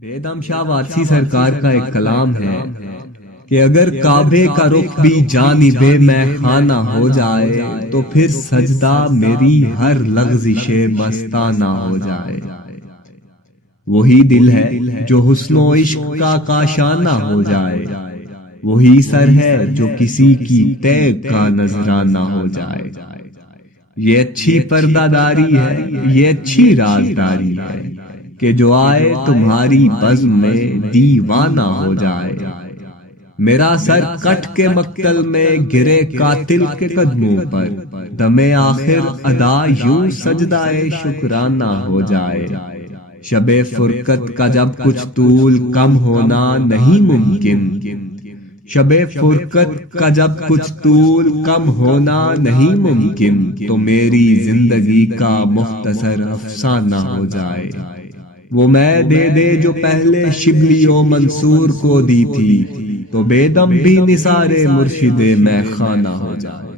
بیدم شاہ وارسی سرکار کا ایک کلام ہے کہ اگر کعبے کا رخ بھی جانب میں خانہ ہو جائے تو پھر سجدہ میری ہر لغزش مستانہ ہو جائے۔ وہی دل ہے جو حسن و عشق کا کاشانہ ہو جائے، وہی سر ہے جو کسی کی تیغ کا نذرانہ ہو جائے۔ یہ اچھی پردہ داری ہے، یہ اچھی رازداری ہے کہ جو آئے تمہاری بزم میں دیوانہ ہو جائے۔ میرا سر کٹ کے مقتل میں گرے قاتل کے قدموں پر، دم آخر ادا یوں سجدہ شکرانہ ہو جائے۔ شب فرقت کا جب کچھ طول کم ہونا نہیں ممکن، شب فرقت کا جب کچھ طول کم ہونا نہیں ممکن، تو میری زندگی کا مختصر افسانہ ہو جائے۔ وہ میں دے دے جو پہلے شبلی و منصور کو دی تھی، تو بیدم بھی نثار مرشد میں خانہ ہو جائے۔